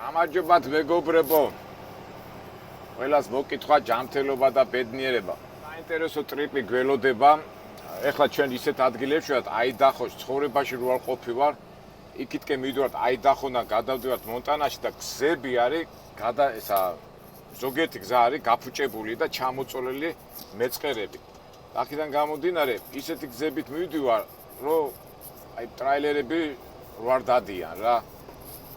გამარჯობათ მეგობრებო. ყველას მოკითხვა ჯანმრთელობა და ბედნიერება. საინტერესო ტრიპი გველოდება. ეხლა ჩვენ ისეთ ადგილებში ვართ, აიდაჰოს ცხოვრებაში რო არ ყოფივარ. იქითკენ მივიდივართ აიდაჰოდან გადავდივართ მონტანაში და გზები არის ზოგიერთი გზა არის გაფუჭებული და ჩამოწოლილი მეწყერები. აქედან გამომდინარე, ისეთი გზებით მივიდივარ, რომ ტრაილერები რო არ დადიან რა.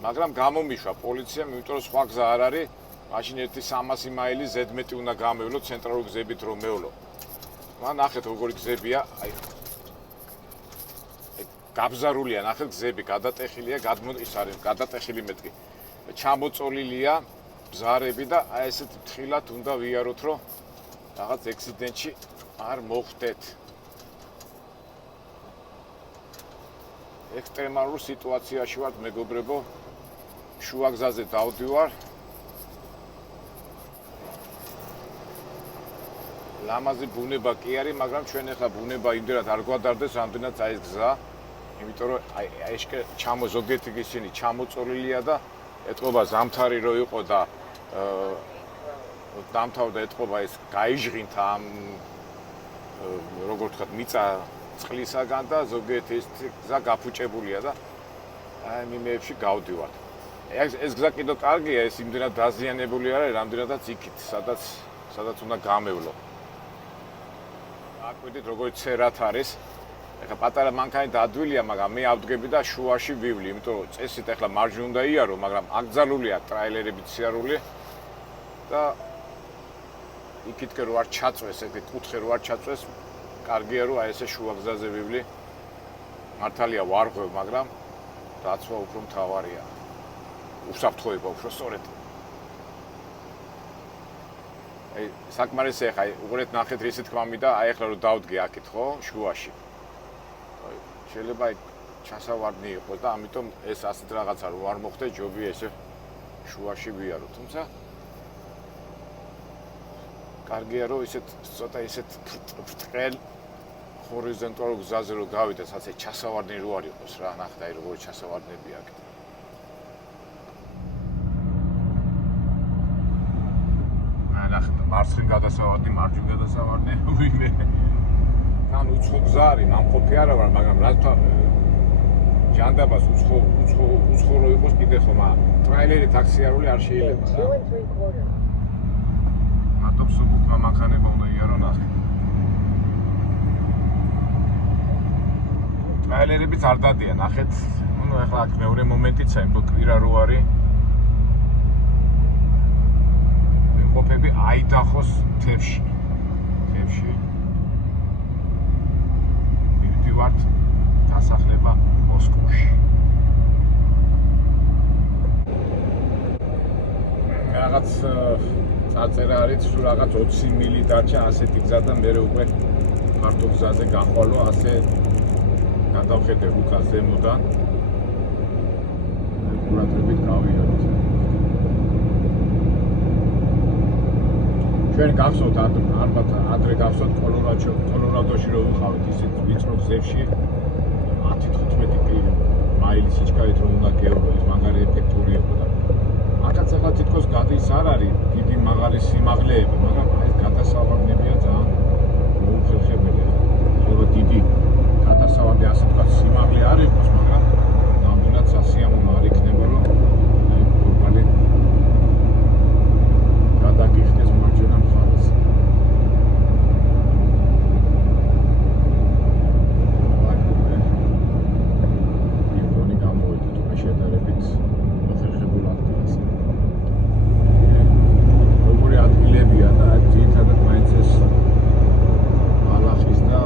მაგრამ გამომიშვა პოლიციამ, იმიტომ რომ სხვა გზა არ არის, მაშინ ერთი 300 მაილი ზედმეტი უნდა გამევლო ცენტრალური გზებით რომ მევლო. მან ნახეთ როგორი გზებია, გაბზარულია, ნახეთ გზები, გადატეხილია, ის არის გადატეხილი მეთქი. ჩამოწოლილია ბზარები და აი ესეთ თხილად უნდა ვიაროთ, რომ რაღაც ექსიდენტში არ მოხვდეთ. ექსტრემალურ სიტუაციაში ვართ მეგობრებო. შუა გზაზე დავდივარ. ლამაზი ბუნება კი არის, მაგრამ ჩვენ ახლა ბუნება იმდენად არ გვადარდეს, რამდენად აი ეს გზა. იმიტომ რომ აი ზოგიერთი ისინი ჩამოწოლილია და ეთყობა ზამთარი რო იყო და დამთავრდა ეთყობა ეს გაიჟღინთა ამ როგორ ვთქვათ მიწა წყლისაგან და ზოგიერთი ეს გზა გაფუჭებულია და აი მიმეებში გავდივართ. ეს გზა კიდევ კარგია, ეს იმდენად დაზიანებული არის, რამდენადაც იქით, სადაც უნდა გამევლო. აკვირდით როგორი ცერათ არის. ეხლა პატარა მანქანი დაადვილია, მაგრამ მე ავდგები და შუაში ვივლი, იმიტომ რომ წესით ეხლა მარჯვნივ უნდა იარო, მაგრამ აკრძალულია ტრაილერებით სიარული და იქითკენ რო არ ჩაწვეს, ეგეთ კუთხე რო არ ჩაწვეს, კარგია რომ აი ესე შუა გზაზე ვივლი. მართალია ვარღვევ, მაგრამ დაცვა უფრო მთავარია. უსაფრთხოება უფრო სწორედ. აი საკმარისია ხა, უყურეთ ნახეთ რისი თქმამი და აი ეხლა რო დავდგე აქეთ ხო, შუაში. შეიძლება ჩასავარდნი იყოს და ამიტომ ეს ასეთ რაღაცა რო არ მოხდე, ჯობია ესე შუაში ვიარო, თუმცა კარგია რომ ცოტა ისეთ ბრტყელ ჰორიზონტალურ გზაზე რო გავიდე, ასე ჩასავარდნი რო არ იყოს რა, ნახეთ აი როგორი ჩასავარდნებია აქეთ. ნახეთ მარცხნივ გადასავარდნი, მარჯვნივ გადასავარდნი, ვინმე თან უცხო გზა არის, მამყოფი არა ვარ, მაგრამ რატო ჟანდაბას უცხო რო იყოს კიდე ხომ ტრაილერი ტაქსიარული არ შეიძლება რა. მარტო სუბუქმა მანქანება უნდა იარო ნახე. ტრაილერებიც არ დადიან, ნახეთ. ნუ ახლა აქ მეორე მომენტიცა, იმიტომ კვირა რო არის. ვიმყოფები აიდაჰოს მთებში. ვართ დასახლება მოსკოვში. რაღაც წარწერა არის, თუ რაღაც 20 მილი დარჩა ასეთი გზა და მე უკვე მარტო გზაზე გახვალო, ასე გადავხედე უკან ზემოდან. ყურადღებით გავიაროთ. ჩვენ გახსოვთ ადრე გახსოვთ კოლორადოში რომ ვიყავით ისეთ ვიწრო გზებში 10-15 მაილი სიჩქარით რომ უნდა გევლო, ეს მაგარი ეფექტური იყო და აქაც ახლა თითქოს გადის არ არის დიდი მაღალი სიმაღლეები, მაგრამ აი ეს გადასავარდნებია ძალიან მოუხერხებელი. შეიძლება დიდი გადასავარდი ასე თქვა სიმაღლე არ იყოს, მაგრამ ნამდვილად სასიამოვნო არ იქნება რომ ნორმალი გადაგიხდეს მარჯვენა მხარეს. იგონი გამოვიდა თუმცა შედარებით მოხერხებულ ადგილას. როგორი ადგილებია და ძირითადად მაინც ეს ბალახის და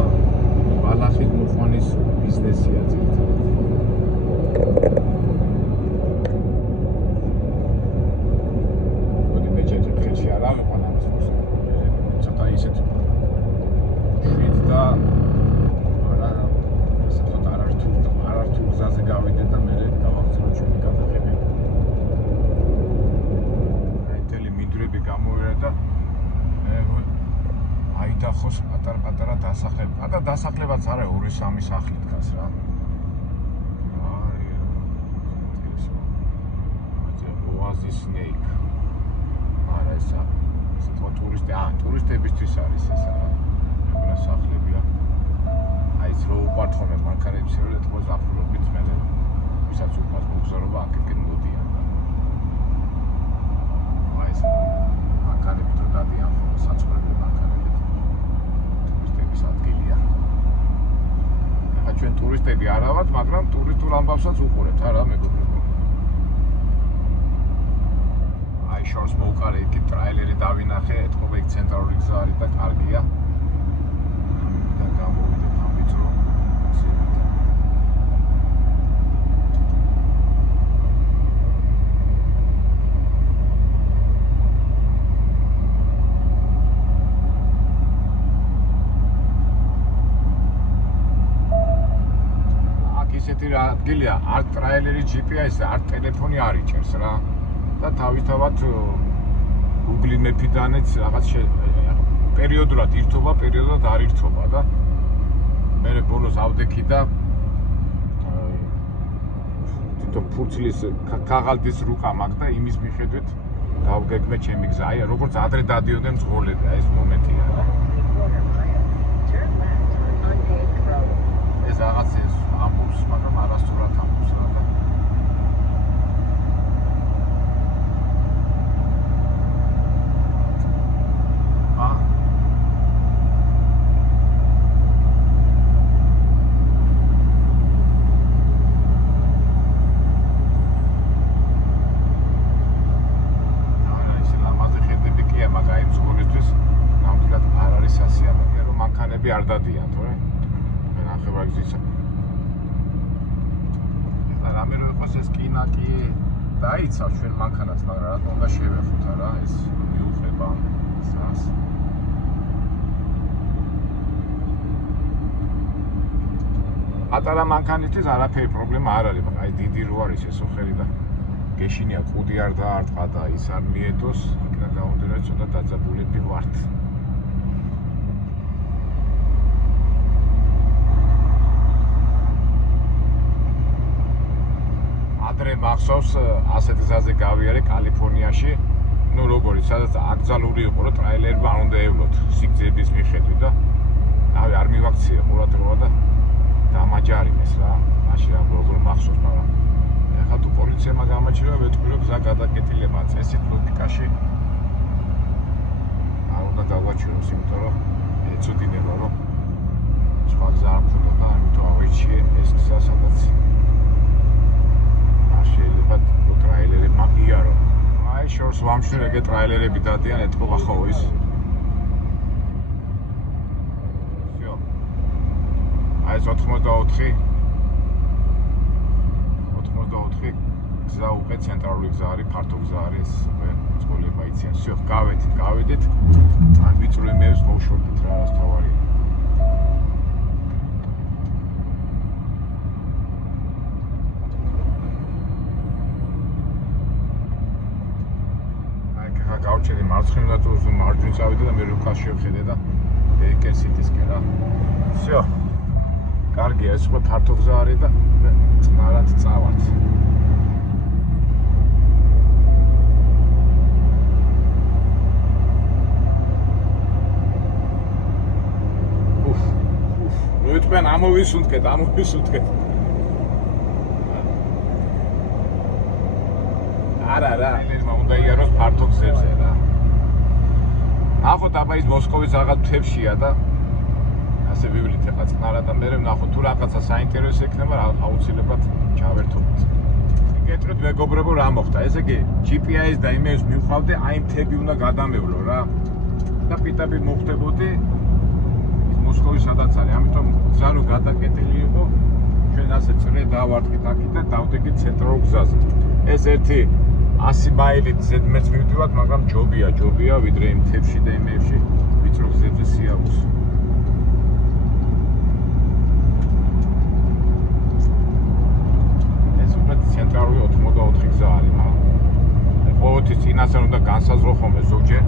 ბალახის მოყვანის ბიზნესია ძირითადად. არა მეყვანა ამას მოსა. ცოტა ისეთ შვიდ და არა ასე ცოტა არართულ გზაზე გავიდე და მე დავახსენე ჩვენი გადაღები. აი თელი მინდვრები გამოვიდა და აიდაჰოს პატარ-პატარა დასახლება. და დასახლებაც არა 2-3 სახლი დგას რა. Snake. არა ესა ტურისტებისთვის არის ესა რა. ეგრე სახლებია. აი ეს რო უყვართ ხოლმე მანქანების რო ეთქო ზაფხულობით მე ვისაც უყვართ მოგზაურობა აქეთკენ მოდიან და აი ეს მანქანებით რო დადიან ხოლმე საცხოვრებლო მანქანებით ტურისტების ადგილია. ახლა ჩვენ ტურისტები არა ვართ, მაგრამ ტურისტულ ამბავსაც უყურებთ არა მეგობრებო. აი შორს მოუყარე იქ ტრაილერი დავინახე, ეთქობა იქ ცენტრალური გზა არის და კარგია. და გამოვიდეთ ამ ვიწრო გზით. აქ ისეთი რა ადგილია, არ ტრაილერი GPS-ზე, არ ტელეფონი არ იჭერს რა. და თავისთავად Google Map-იდანაც რაღაც პერიოდულად ირთობა, პერიოდულად არ ირთობა და მე ბოლოს ავდექი და თვითონ ფურცლის ქაღალდის რუკა მაქვს და იმის მიხედვით დავგეგმე ჩემი გზა. აი როგორც ადრე დადიოდნენ მძღოლები, აი ეს მომენტია რა. ეს რაღაც ეს ამბობს, მაგრამ არასწორად ამბობს რა და არ დადიან თორე ნახევრა გზისა. და რამე რო იყოს ეს კინაკი დაიცავ ჩვენ მანქანას, მაგრამ რა უნდა შევეხოთ არა ეს მიუღება გზას. პატარა მანქანისთვის არაფერი პრობლემა არ არის, მაგრამ აი დიდი რო არის ეს ოხერი და გეშინია კუდი არ დაარტყა და ის არ მიედოს, იქიდან გამომდინარე ცოტა დაძაბულები ვართ. მახსოვს ასეთ გზაზე გავიარე კალიფორნიაში. ნუ როგორი, სადაც აკრძალული იყო, რომ ტრაილერმა არ უნდა ევლოთ სიგრძეების მიხედვით და ავი არ მივაქციე ყურადღება და დამაჯარიმეს რა. მაშინ როგორ მახსოვს, მაგრამ ეხლა თუ პოლიციამ გამაჩნია, ვეთქვი რომ გზა გადაკეტილება წესით ლოგიკაში არ უნდა დავაჩვენოს, იმიტომ რომ ეცოდინება რომ სხვა გზა არ მქონდა და ამიტომ ავირჩიე ეს გზა, სადაც შეიძლება ტრაილერები მაგიარო. აი შორს ვამშვენ ეგ ტრაილერები დადიან ეთქობა ხო ის. всё. აი 84 გზა უკვე ცენტრალური გზა არის, ფართო გზა არის, მძღოლება იციან. всё, გავედით. ან ვიწრო იმებს მოვშორდით რა, რას თავარია. გავჩერდი მარცხენა თუ მარჯვნივ წავიდე და მე რუკას შევხედე და ბეიკერ სიტისკენ რა. всё. კარგია, ეს უკვე ფართო გზა არის და წნარად წავართ. ნუ თქვენ ამოვისუნთქეთ. არა რა, ელერმა უნდა იაროს ფართო გზებზე რა. ნახოთ აბა ის მოსკოვის რაღაც თებშია და ასე ვივლით ახლა წნარა და მე ვნახოთ თუ რაღაცა საინტერესო იქნება, აუცილებლად ჩავერთობთ. გეტყვით მეგობრებო რა მოხდა, ესე იგი GPS და იმეილს მივყავდე, აი მთები უნდა გადამევლო რა. და პიტაპი მოხდებოდი ის მოსკოვის სადაც არის, ამიტომ გზა რო გადაკეტილი იყო, ჩვენ ასე წრე დავარტყით აქეთ და დავდექით ცენტრალურ გზაზე. ეს ერთი 100 მაილით ზედმეტს მივდივართ, მაგრამ ჯობია, ვიდრე იმ მთებში და იმებში ვიწრო გზებზე სიაუს. ეს უკვე ცენტრალური 84 გზა არის, მაგრამ ყოველთვის წინასწარ უნდა განსაზღვრო ხოლმე ზოგჯერ.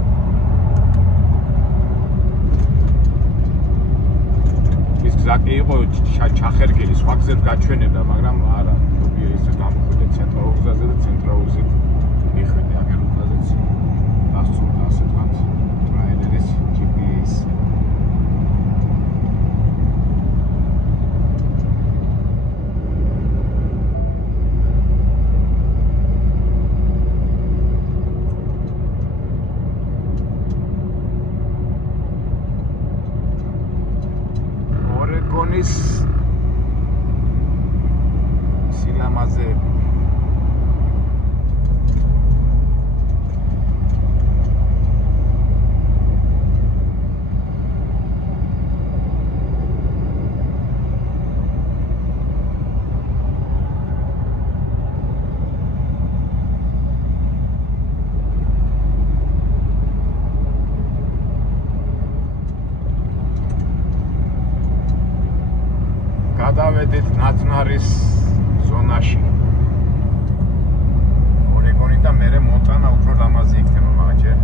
ის გზა კი იყო ჩახერგილი, სხვა გზებს გაჩვენებდა, მაგრამ არა, ჯობია ისე დამოხვიდე ცენტრალურ გზაზე და ცენტრალურ გზით მიხვიდე. სილამაზეები. გადავედით ნაცნარის ზონაში. ორეგონიდან მერე მონტანა უფრო ლამაზი იქნება, მაგრამ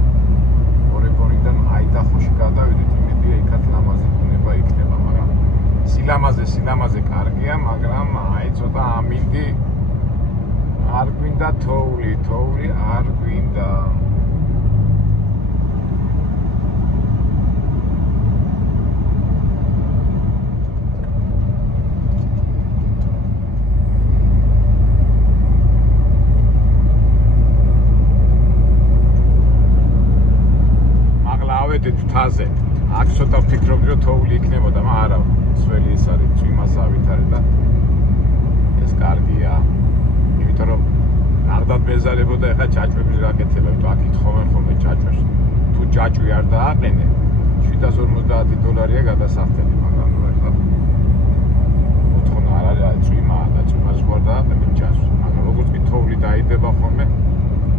ორეგონიდან აიდაჰოში გადავედით, იმედია იქაც ლამაზი ბუნება იქნება, მაგრამ სილამაზე კარგია, მაგრამ აი ცოტა ამინდი არ გვინდა თოვლი არ გვინდა. თაზე აქ ცოტა ვფიქრობდი რომ თოვლი იქნებოდა, მაგრამ არა, ძველი ის არის, წვიმას ავითარე და ეს კარგია. იმიტომ რომ ნახდათ მეზარებოდა ეხლა ჯაჭვების გაკეთება, იმიტომ აქ ითხოვენ ხოლმე ჯაჭვებს. თუ ჯაჭვი არ დააყენე, $750 გადასახდები, მაგრამ ეხლა ოთხონა არ არის, წვიმაა და წვიმას გვარ დააყენებ ჯაჭვს. მაგრამ როგორც კი თოვლი დაიდება ხოლმე,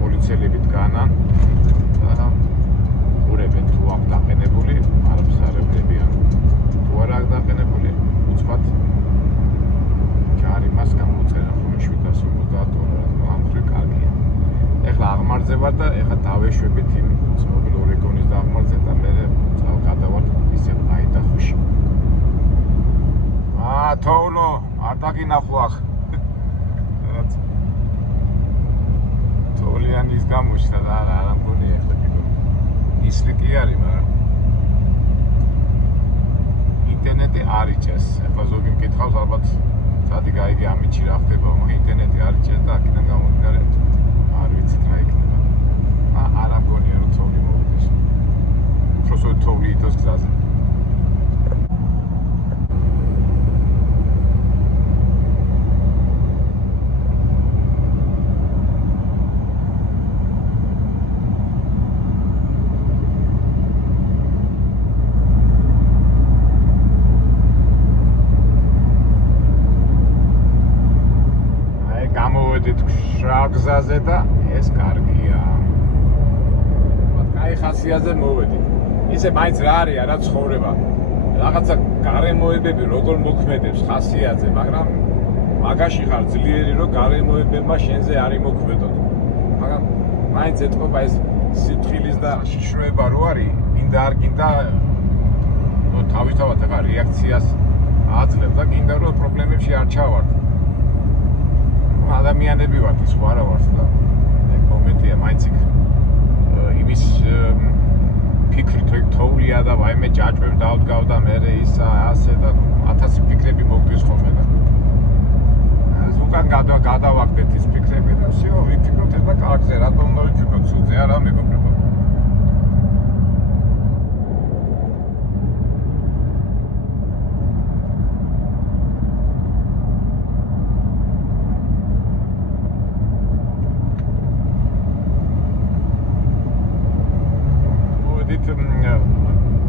პოლიციელები დგანან და ურებენ თუ აქ დაყენებული, არაფერს არ ეუბნებიან. თუ არ აქვს დაყენებული, უცბად ჯარიმას გამოუწერენ ხოლმე $750. ამ ხრი კარგია. ეხლა აღმართზე ვარ და ეხლა დავეშვებით იმ ცნობილ ორეგონის აღმართზე და მე გადავართ ისე აიდაჰოში. თოვლო, არ დაგინახო ახ. თოვლიანი ის გამოჩნდა და არა მგონია ეხლა ისლი კი არის, მაგრამ ინტერნეტი არ იჭერს. ეხლა ზოგი მკითხავს, ალბათ სადი გაიგე ამიჩი რა ხდება, მაგრამ ინტერნეტი არ იჭერს და აქედან გამომდინარე არ ვიცით რა იქნება. არა მგონია რომ თოვლი მოვიდეს. უბრალოდ თოვლი იტოს გზაზე. გზაზე და ეს კარგია. კაი ხასიათზე მოვედით. ისე მაინც რა არის არა ცხოვრება. რაღაცა გარემოებები როგორ მოქმედებს ხასიათზე, მაგრამ მაგაში ხარ ძლიერი რომ გარემოებებმა შენზე არ იმოქმედოთ. მაგრამ მაინც ეთყობა ეს სიფრთხილის და შიშროება რო არის, გინდა არ გინდა თავისთავად ახლა რეაქციას აძლევ და გინდა რომ პრობლემებში არ ჩავარდ. ადამიანები ვართ, ის ხო არა ვართ და მომენტია მაინც იქ იმის ფიქრით რომ თოვლია და ვაიმე ჯაჭვებს დავდგავ და მე ისა ასე და 1000 ფიქრები მოგდის ხოლმე და ეს უკან გადავაგდეთ ის ფიქრები და всё, ვიფიქროთ ეს და კარგზე, რატომ უნდა ვიფიქროთ ცუდზე, არა მეგობრებო.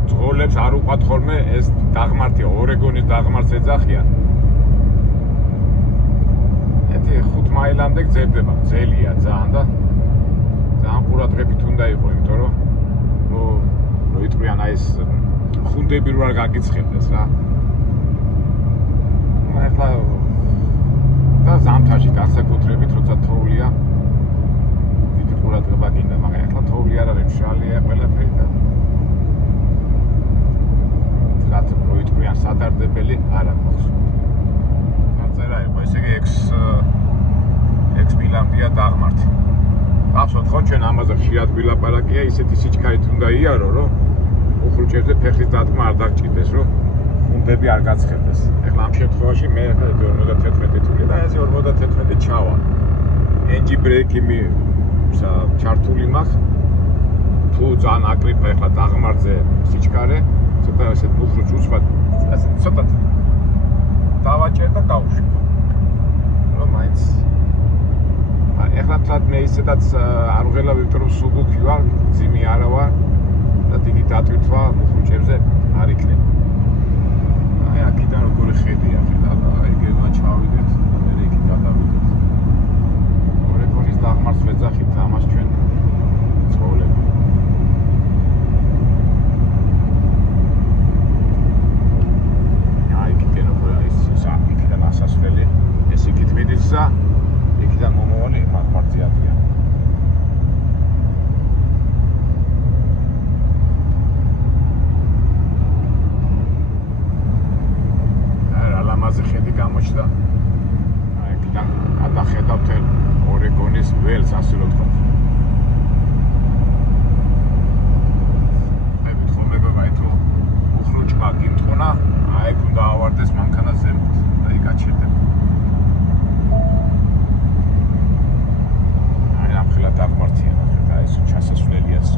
ძღოლებს არ უყვათ ხოლმე ეს დაღმართია, ორეგონის დაღმართს ეძახიან. ეთი 5 მაილამდე გრძელდება, გრძელია ძალიან და ძალიან ყურადღებით უნდა იყო, იმიტომ რომ რო იტყვიან აი ეს ხუნდები რო არ გაგიცხებდეს რა. ახლა და ზამთარში განსაკუთრებით როცა თოვლია დიდი ყურადღება გინდა, მაგრამ ახლა თოვლი არ არის, მშრალია ყველაფერი და რაც როიტყვიან სადარდებელი არ აქვს. არწერა იყო ესე იგი 6 მილამდეა დაღმართი. გახსოვთ ხო ჩვენ ამაზე ხშირად ვილაპარაკია, ისეთი სიჩქარით უნდა იარო, რომ უხრუჭებზე ფეხის დადგმა არ დაგჭირდეს, რომ ხუნდები არ გაცხებდეს. ეხლა ამ შემთხვევაში მე 51 თვილი და ეს 51 ჩავა. ენჯი ბრეიკი ჩართული მაქვს. თუ ძალიან აკრიფა ეხლა დაღმართზე სიჩქარე, ცოტა ესეთ მუხრუჭ უცბად, ასე ცოტა დავაჭერ და დავუშვი. რომ მაინც ისედაც არ ვღელა ვიქტორ სუბუქი ვარ, ძიმი არა ვარ და დიდი დატვირთვა მუხუჭებზე არ იქნება. აი აქედან როგორი ხედია ხედავ და ეგელა ჩავიდეთ და მე იქით გადავიდეთ. ორეგონის დაღმართს ვეძახით ამას ჩვენ ცხოვრება. აი იქიდან როგორ არის იქიდან ასასვლელი ეს იქით მიდის და იქიდან მომავალი მართმართი ადრია. ლამაზი ხედი გამოჩნდა. აი იქიდან გადახედავთ ორეგონის ველს, ასე რომ ვთქვათ. აი ვთხოვება თუ უხრუჭმა გიმთხონა, აი იქ უნდა ავარდეს მანქანა ზემოთ და იქ გაჩერდება. აი ამხელა დაღმართია ნახეთ, აი ეს ჩასასვლელიას.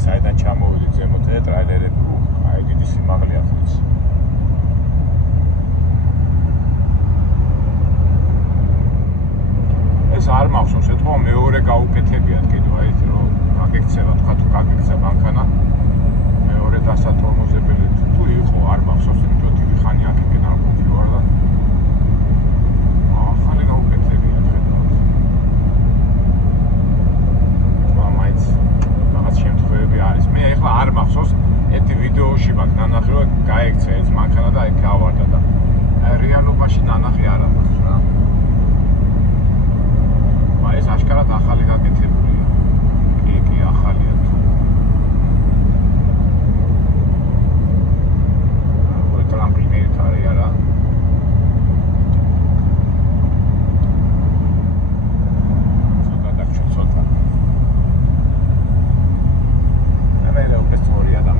საიდან ჩამოვიდით ზემოთ ტრაილერები, აი დიდი სიმაღლეა ხუთს. ეს არ მახსოვს, ეთქვა მეორე გაუკეთებიათ კიდევ აი რომ გაგექცევა, თქვა თუ გაგექცა მანქანა მეორე დასათორმოზებელი თუ იყო არ მახსოვს, იმიტომ დიდი ხანი აქედან არ ყოფილა და ახალი გაუკეთებიათ ხედავთ. თქვა მაინც შემთხვევები არის. მე ახლა არ მახსოვს, ერთი ვიდეოში მაგ ნანახი რომ გაექცა ეს მანქანა და იქ გავარდა და აი რეალობაში ნანახი არ აქვს რა. აი ეს აშკარად ახალი გაკეთებულია. კი ახალია თუ. აი ტრამპლინით არის არა.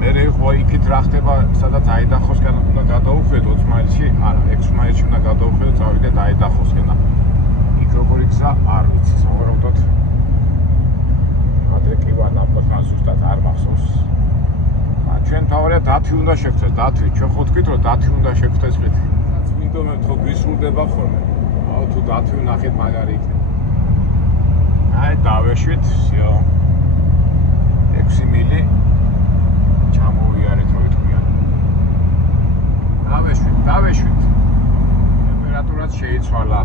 მე ხო იქით რა ხდება, სადაც აიდახოსკენ უნდა გადაუხვიდეთ 20 მაილში, არა, 6 მაილში უნდა გადაუხვიდეთ, წავიდეთ აიდახოსკენ. იქ როგორი გზა არ ვიცი, სავარაუდოდ. ადრე კი ვარ ნაფხან ზუსტად არ მახსოვს. ჩვენ თავარია დათვი უნდა შევხვდეთ, დათვი, ჩვენ ხო თქვით რომ დათვი უნდა შევხვდეთ ხით. წმინდომებს ხო გვისურდება ხოლმე. აუ თუ დათვი ვნახეთ მაგარი იქნება. აი დავეშვით, всё. 6 მილი ჩამოვიარეთ რო იტყვიან. დავეშვით. ტემპერატურაც შეიცვალა.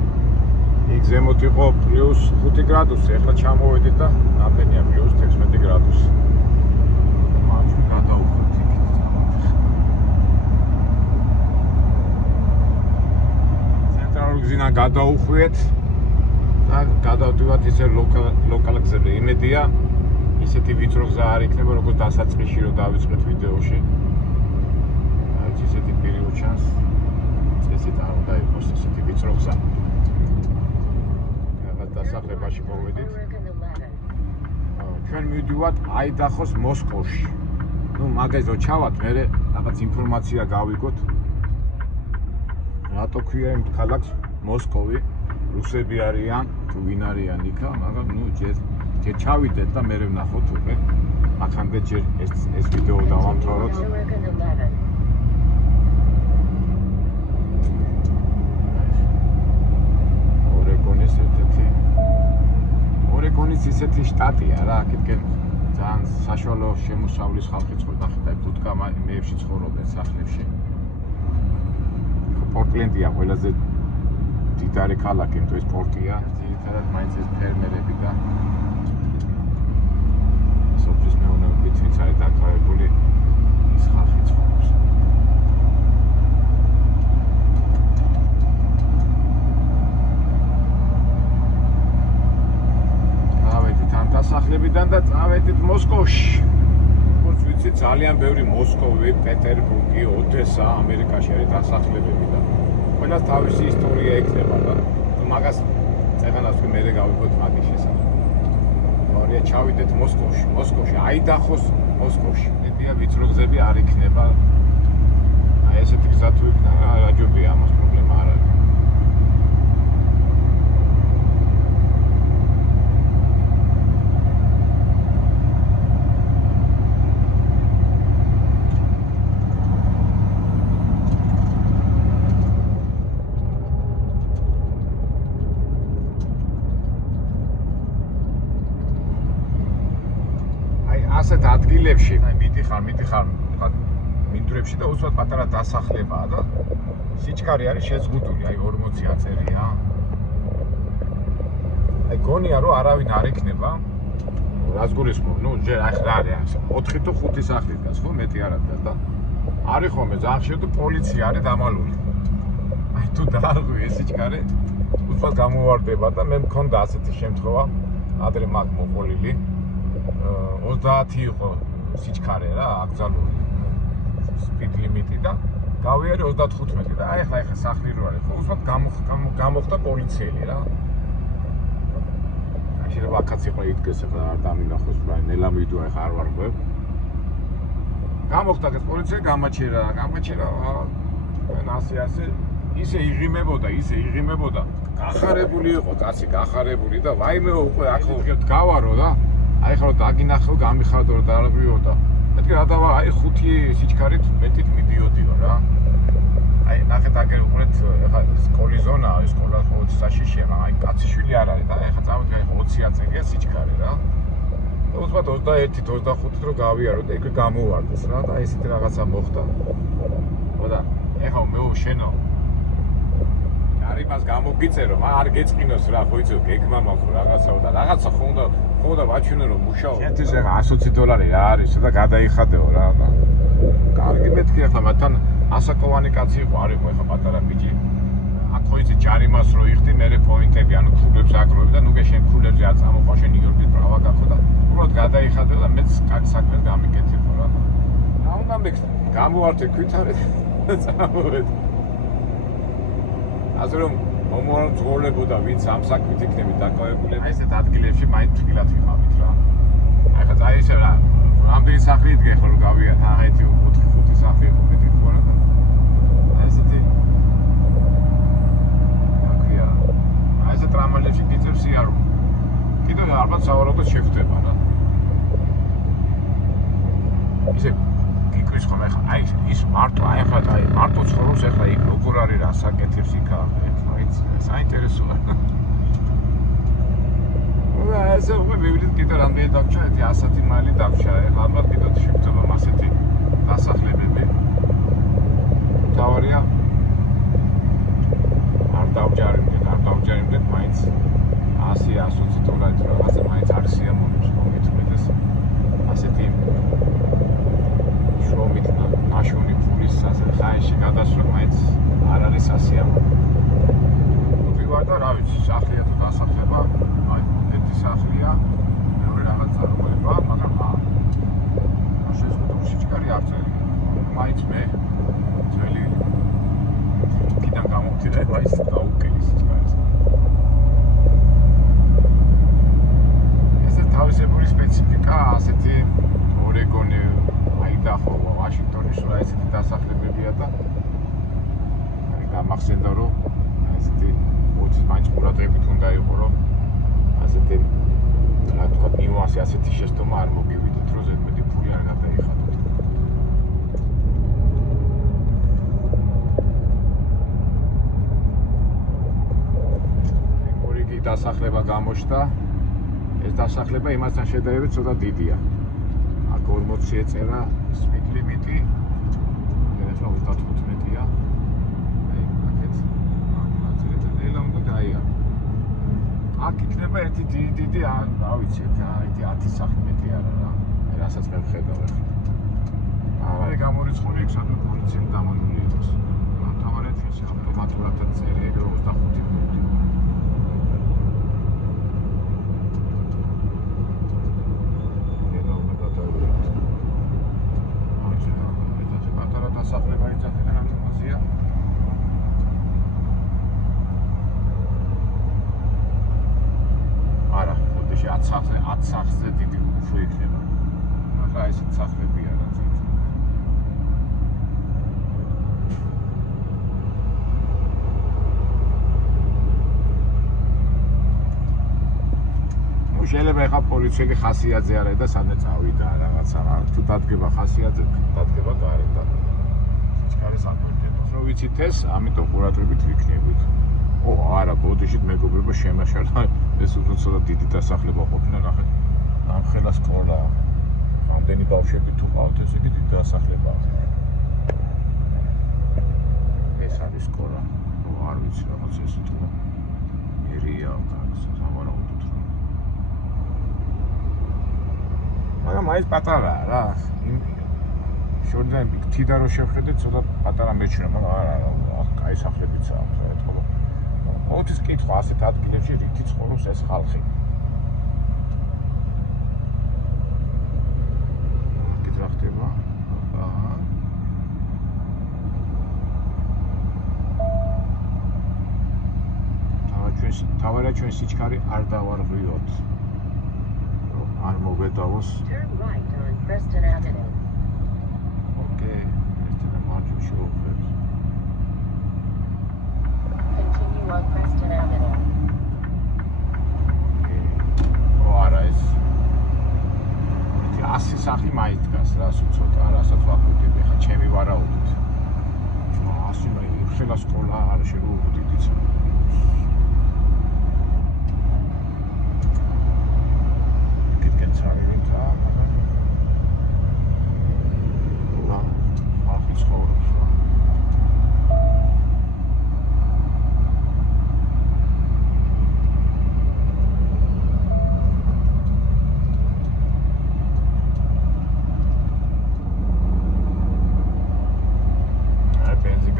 იქ ზემოთ იყო +5 გრადუსი, ახლა ჩამოვედით და ნაბენია +16 გრადუსი. მაჩვი გადავუხვით იქით. ცენტრალურ გზიდან გადაუხვიეთ და გადავდივართ ისე ლოკალ გზებზე. იმედია ისეთი ვიწრო გზა არ იქნება, როგორც დასაწყისში რომ დავიწყეთ ვიდეოში. აი ისეთი პერიოდი ჩანს. წესით არ უნდა იყოს ისეთი ვიწრო გზა. რაღაც დასახლებაში მოვედით. ჩვენ მივდივართ აიდახოს მოსკოვში. ნუ მაგაზე რომ ჩავართ, მე რაღაც ინფორმაცია გავიგოთ. რატო ქვია იმ ქალაქს მოსკოვი? რუსები არიან, თუ ვინ არიან იქა, მაგრამ ნუ ჯერ ჩავიდეთ და მე ვნახოთ უკვე. აქამდე ჯერ ეს ვიდეო დავამთავროთ. ორეგონის ისეთი შტატია რა, აქეთკენ ძალიან საშუალო შემოსავლის ხალხი ცხოვრობს, ახლა ბუტკა მეებში ცხოვრობენ სახლებში. პორტლენდია ყველაზე დიდარი ქალაქი, თუ ეს პორტია, ძირითადად მაინც ეს ფერმერები და სოფლის მეურნეობით ვინც არის დაკავებული, ის ხალხი ცხოვრობს. ავედით ამ დასახლებიდან და წავედით მოსკოვში. როგორც ვიცი, ძალიან ბევრი მოსკოვი, პეტერბურგი, ოდესა, ამერიკაში არის დასახლებები და ყველას თავისი ისტორია ექნება და მაგას წეგანას მე გავიგოთ მაგის შესახებ. ჩავიდეთ მოსკოვში, აიდახოს მოსკოვში. მედია ვიწრო გზები არ იქნება. ესეთი გზა თუ იქნა, აჯობია ამას პრობლემა არ არის. ასეთ ადგილებში მიდიხარ, მინდვრებში და უცბად პატარა დასახლებაა და სიჩქარე არის შეზღუდული, აი 40 აწერია. აი გონია რომ არავინ არ იქნება. რას გულისხმობ? ნუ ჯერ ახლა არის 4 თუ 5 სახლი დგას, ხო, მეტი არ დგას და არის ხოლმე ძალიან ხშირად პოლიცია არის დამალული. აი თუ დაარღვი ეს სიჩქარე, უცბად გამოვარდება და მე მქონდა ასეთი შემთხვევა ადრე მაგ მოყოლილი. 30 იყო სიჩქარე რა, აკრძალული speed limit-ი და გავიარე 35 და აი ახლა სახლი რო არის, ხო, უბრალოდ გამოხდა პოლიციელი რა. აი შეიძლება აქაც იყო იდგეს, ახლა არ დამინახოს, რა, ნელა მიდო ახლა არ ვარღვევ. გამოხდა ეს პოლიცია, გამაჩერა, ასე ისე იღიმებოდა. გახარებული იყო, კაცი გახარებული და ვაიმე უკვე აქ გავარო და აი ხრო დაგინახო, გამიხადო და დააბრიო და მეთქე რა დავა, აი 5 სიჩქარით მეტით მიდიოდიო რა. აი ნახეთ აგერ უყურეთ, ეხლა სკოლის ზონაა, ეს სკოლა 20 საშიშია, მაგრამ აი კაციშვილი არ არის და ეხლა წავედი 20 აწერია სიჩქარე რა. უცბად 21-25 რო გავიარო და იქ გამოვარდეს რა და ესეთი რაღაცა მოხდა. ხო და ეხლა მეო შენო არიმას გამოგიწერო, არ გეწყინოს რა, ხო იცი, გეგმა მაქვს რაღაცაო და რაღაცა ხონდა ვაჩვენე რომ მუშაობ. შენთვის ეხლა $120 რა არის და გადაიხადეო რა. კარგი მეთქი ახლა მათთან ასაკოვანი კაცი იყო, არ იყო ეხლა პატარა ბიჭი. აქ ხო იცი ჯარიმას რო იხდი, მერე პოინტები, ანუ ქულებს აგროვებ და ნუ შენ ქულებზე არ წამოყვა, შენ ნიუ-იორკის პრავა გახო და უბრალოდ გადაიხადე და მეც კარგი საქმეს გამიკეთებო რა. რა უნდა მეკს გამოვარდე ქვითარე და წამოვედი. ასე რომ მომავალ ძღოლებოდა ვინც ამ საქმით იქნები დაკავებული. აი ესეთ ადგილებში მაინც თბილად ვიყავით რა. აი ხა აი ესე რა. რამდენი სახლი იდგე ხო რომ გავიათ, აღეთი 4-5 სახლი იყო მეტი ხო რა. აი ესეთი აკრია. აი ესე ტრამვალებში გიწევს იარო. კიდევ ალბათ სავარაუდოდ შეხვდება რა. ისე გიქრის ხომ ახლა აი ის მარტო აი ახლა აი მარტო ცხოვრობს ახლა იქ როგორ არის რა საკეთებს იქ ახლა იცი საინტერესოა. რა ესე უკვე მივიდით კიდე რამდენი დაგჭა 100 მალი დაგჭა ახლა ალბათ კიდე შეგვწება ასეთი დასახლებები. თავარია არ დავჯარიმდეთ მაინც 100-120 რაღაცა მაინც არ სიამოვნებს მომიტყვეს ასეთი შრომით ნაშოვნი ფულის ასე ხაენში გადასვლა მაინც არ არის ასიამოვნო. ვივარ და რა ვიცი, სახლია თუ დასახლება, აი ერთი სახლია, მეორე რაღაც წარმოება, მაგრამ შეზღუდული სიჩქარე არ წერია. მაინც მე ძველი კიდან გამოვთირა ეს გაუკელი სიჩქარეს. ეს თავისებური სპეციფიკა ასეთი ორეგონი აიდაჰო, ვაშინგტონის რა ესეთი დასახლებებია და აი გამახსენდა რომ ესეთი 20 მაინც ყურადღებით უნდა იყო რომ ასეთი რა თქვა ნიუანსი ასეთი შეცდომა არ მოგივიდეთ რომ ზედმეტი ფული არ გადაიხადოთ. მორიგი დასახლება გამოჩნდა. ეს დასახლება იმასთან შედარებით ცოტა დიდია. 40 ეწერა speed limit-ი. ეხლა 35-ია. აი, აქეთ აკეთეთ და ელა უნდა გაიარო. აქ იქნება ერთი დიდი, რა ვიცი, აი 10 სახლი მეტი არა რა. აი, რასაც მე ვხედავ ახლა. აი, გამორიცხული იქ სადღაც პოლიციამ დამანული იყოს. თავარეთ ეს ავტომატურად წერე 25 მინუტი. დასახლება იძახება რამაზია. არა, ოდეში 10 სახლზე დიდი უფრო იქნება. მაგრამ ესეთ სახლებია რა თქმა უნდა. პოლიციელი ხასიათზე არა და სადმე წავიდა რაღაცა თუ დადგება ხასიათზე დადგება გარეთ და სიჩქარე საკვირდება რო ვიცით ეს ამიტომ ყურადღებით ვიქნებით არა ბოდიშით მეგობრებო შემაშალა ეს უფრო ცოტა დიდი დასახლება ყოფილა ნახეთ ამხელა სკოლა ამდენი ბავშვები თუ ყავთ ესე იგი დიდი დასახლებაა ეს არის სკოლა არ ვიცი რაღაც ესე თუ ერია სავარაუდოდ მაგრამ მაინც პატარაა რა შორიდან თიდა რო შევხედეთ ცოტა პატარა მეჩვენა მაგრამ არა კაი სახლებიცაა რა ეთქობა ოთის კითხვა ასეთ ადგილებში რითი ცხოვრობს ეს ხალხი რა ხდება თავარა ჩვენ სიჩქარე არ დავარღვიოთ რომ არ მოგედავოს ოკეი ესეა მარჯვნივ შევხვდებით Continue on Preston Avenue. არა ეს ასი სახი მაინც დგას რა ცოტა რასაც ვახვდები ხა ჩემი ვარაუდით ასი ხელა სკოლა არ შეგვიძლია დიდიც კეთკენ წავიდა რა ახი ცხოვრობს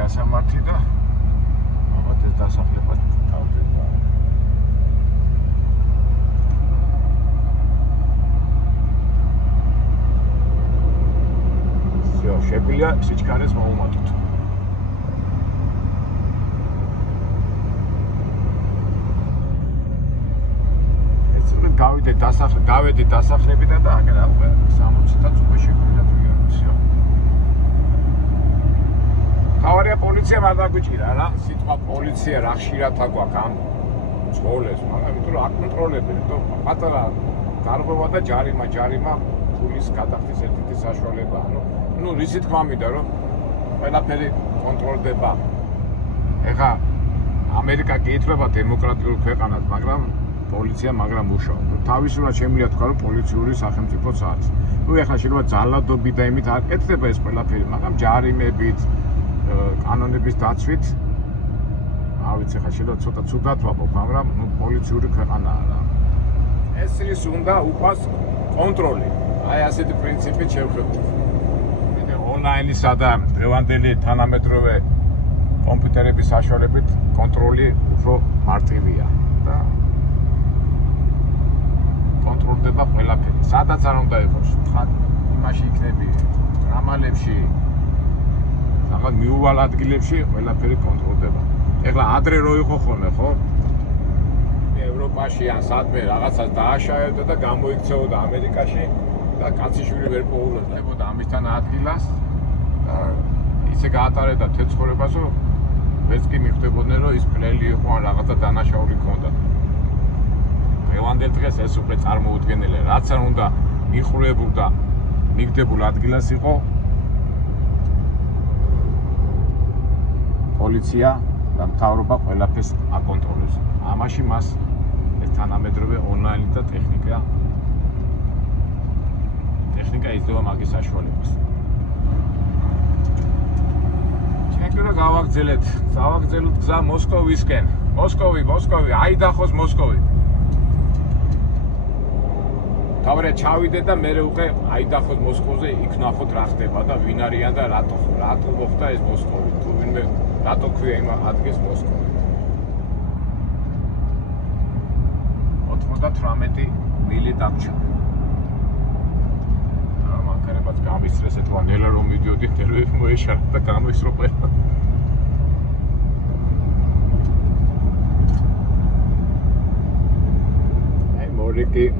გასამართი და ალბათ ეს დასახლება თავდება. всё, შეგვიძლია სიჩქარეს მოუმატოთ. ეს გავედით დასახლებიდან და აგერ 60-ად უკვე შეგვიძლია ვიღოთ, всё. თავარია პოლიცია არ დაგვიჭირა რა სიტყვა პოლიცია რა ხშირად აგვაქვს ამ ცხოვრებს მაგრამ იმიტომ რომ აკონტროლებენ იმიტომ პატარა გარღვევა და ჯარიმა ფულის გადახდის ერთ-ერთი საშუალებაა ნუ რისი თქმა მინდა რომ ყველაფერი კონტროლდება ეხა ამერიკა კი ითვლება დემოკრატიულ ქვეყანად მაგრამ პოლიცია მუშაობს თავისუფლად შემიძლია თქვა რომ პოლიციური სახელმწიფოც არის ნუ ეხლა შეიძლება ძალადობით და იმით არ კეთდება ეს ყველაფერი მაგრამ ჯარიმებით კანონების დაცვით არ ვიცი ხა შეიძლება ცოტა ცუდად ვაპობ მაგრამ პოლიციური ქვეყანაა რა ეს ის უნდა უფას კონტროლი აი ასეთი პრინციპით შევხედოთ მე ონლაინისა და დღევანდელი თანამედროვე კომპიუტერების საშუალებით კონტროლი უფრო მარტივია და კონტროლდება ყველაფერი სადაც არ უნდა იყოს იმაში იქნები რამალებში რაღაც მიუვალ ადგილებში ყველაფერი კონტროლდება. ეხლა ადრე რო იყო ხოლმე, ხო? ევროპაში ან სადმე რაღაცას დააშავებდა და გამოიქცეოდა ამერიკაში და კაციშვილი ვერ პოულობდა ამისთან ადგილას და ისე გაატარებდა თეცხორებას, რომ ვერც კი მიხვდებოდნენ, რომ ის პრელი იყო ან რაღაცა დანაშაული ჰქონდა. დღევანდელ დღეს ეს უკვე წარმოუდგენელია, რაც არ უნდა მიხურებულ და მიგდებულ ადგილას იყო პოლიცია და მთავრობა ყველაფერს აკონტროლებს. ამაში მას ეს თანამედროვე ონლაინი და ტექნიკა იძლევა მაგის საშუალებას. ჩვენ კიდევ გავაგრძელეთ გზა მოსკოვისკენ. მოსკოვი, აიდაჰოს მოსკოვი. თავრე ჩავიდე და მე უკვე აიდაჰოს მოსკოვზე იქ ნახოთ რა ხდება და ვინ არიან და რატო მოხდა ეს მოსკოვი. თუ ვინმე რატო ქვია იმ ადგილს მოსკოვი 98 მილი დაგჭა მანქანებაც გამისწრეს ეთქვა ნელა რომ მიდიოდი ნერვები მოეშალა და გამოისრო ყველა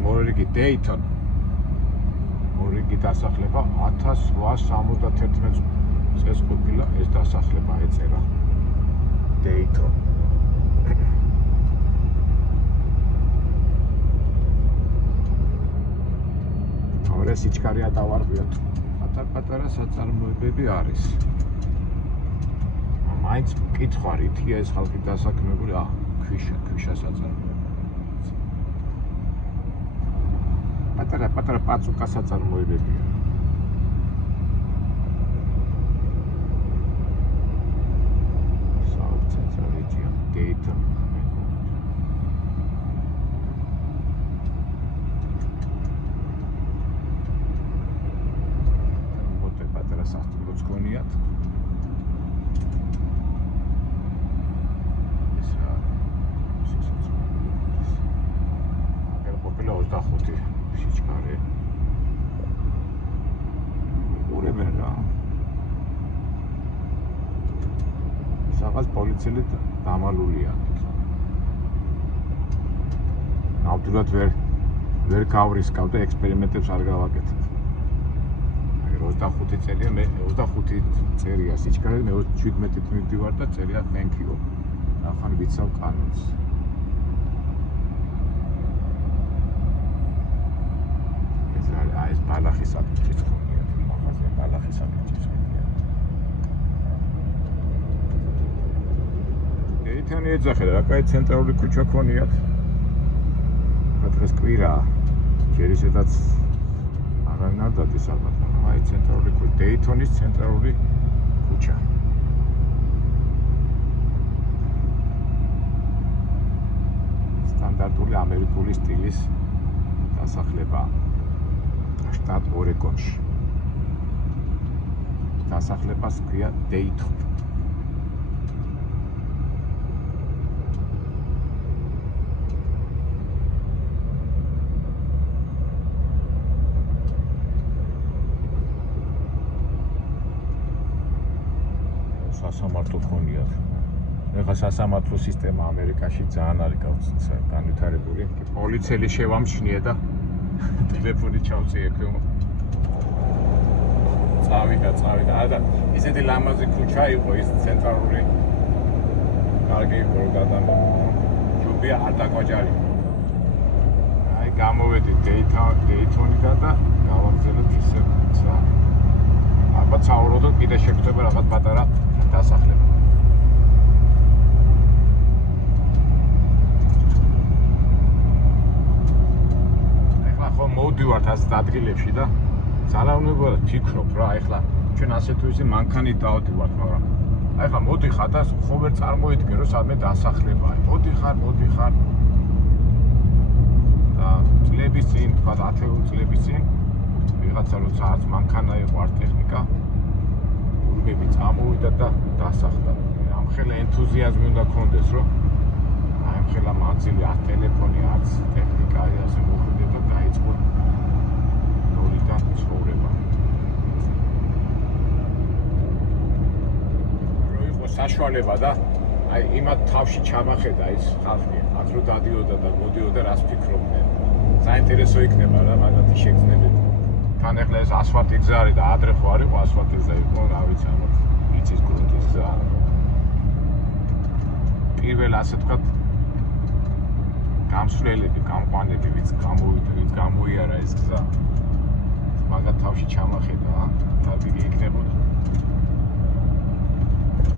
მორიგი დეიტონ მორიგი დასახლება 1871 წელს ყოფილა ეს დასახლება ეწერა დეიტონ მეორე სიჩქარე ადავარღვიოთ. პატარ-პატარა საწარმოებები არის. მაინც მკითხვა რითია ეს ხალხი დასაქმებული? ქვიშა საწარმოები. პატარა პაწუკა საწარმოებებია. South Central Region Dayton. სასტუმროც გქონიათ. ყოფილა 25 სიჩქარე. ურემენ რა. საღაც პოლიციელი დამალულია. ნამდვილად ვერ გავრისკავ და ექსპერიმენტებს არ გავაკეთებ. 25 წელია, მე 25 წერია სიჩქარე, მე 17-ით მივდივარ და წერია thank you. ახლა ვიცავ კანონს. ეს ბალახის საფუძვლის ხონია, მაღაზია ბალახის საფუძვლის ხონია. Dayton-ი ეძახე რა, კაი ცენტრალური ქუჩა ქონიათ. დღეს კვირაა. ჯერ ისედაც აღარ არ დადის ალბათ. აი ცენტრალური ქუჩა, Dayton-ის ცენტრალური ქუჩა. სტანდარტული ამერიკული სტილის დასახლება. შტატ ორეგონში. დასახლებას ქვია Dayton. სასამართლო ქონიათ. ეხლა სასამართლო სისტემა ამერიკაში ძალიან არის განვითარებული. პოლიციელი შევამჩნიე და ტელეფონი ჩავწიე ქვემო. წავიდა. და ისეთი ლამაზი ქუჩა იყო ის ცენტრალური. კარგი იყო რომ გადამოვიდა. ჯობია არ დაგვაჯარი. აი გამოვედი Dayton-იდან და გავაგზავნეთ ისე ცა. ალბათ საუბრობ კიდე შეგვწება რაღაც პატარა დასახლება. ეხლა ხო მოვდივართ ასეთ ადგილებში და ძალაუნებურად ფიქრობ რა, ეხლა ჩვენ ასე თუ ისე მანქანით დავდივართ, მაგრამ ეხლა მოდიხარ და ხო ვერ წარმოიდგენ რომ სადმე დასახლებაა. მოდიხარ და წლების წინ, თქვა 10 წლების წინ ვიღაცა როცა არც მანქანა იყო, არც ტექნიკა ურმები წამოვიდა და დასახდა. ამხელა ენთუზიაზმი უნდა გქონდეს, რომ აი ამხელა მანძილი არ ტელეფონი, არც ტექნიკა ასე მოხვიდე და დაიწყო ნოლიდან ცხოვრება. რო იყო საშუალება და აი იმათ თავში ჩამახედა ის ხალხი, აქ რო დადიოდა და მოდიოდა რას ფიქრობდნენ. საინტერესო იქნება რა მაგათი შეგრძნებები. თან ეხლა ეს ასფალტი გზა არის და ადრე ხო არ იყო ასფალტი გზა იყო, რა ვიცი, ამათ იცის გრუნტის გზა. პირველ ასე თქვა გამსვლელები, გამყვანები, ვინც გამოვიდა, ვინც გამოიარა ეს გზა. მაგათ თავში ჩამახედა, თავი იქნებოდა.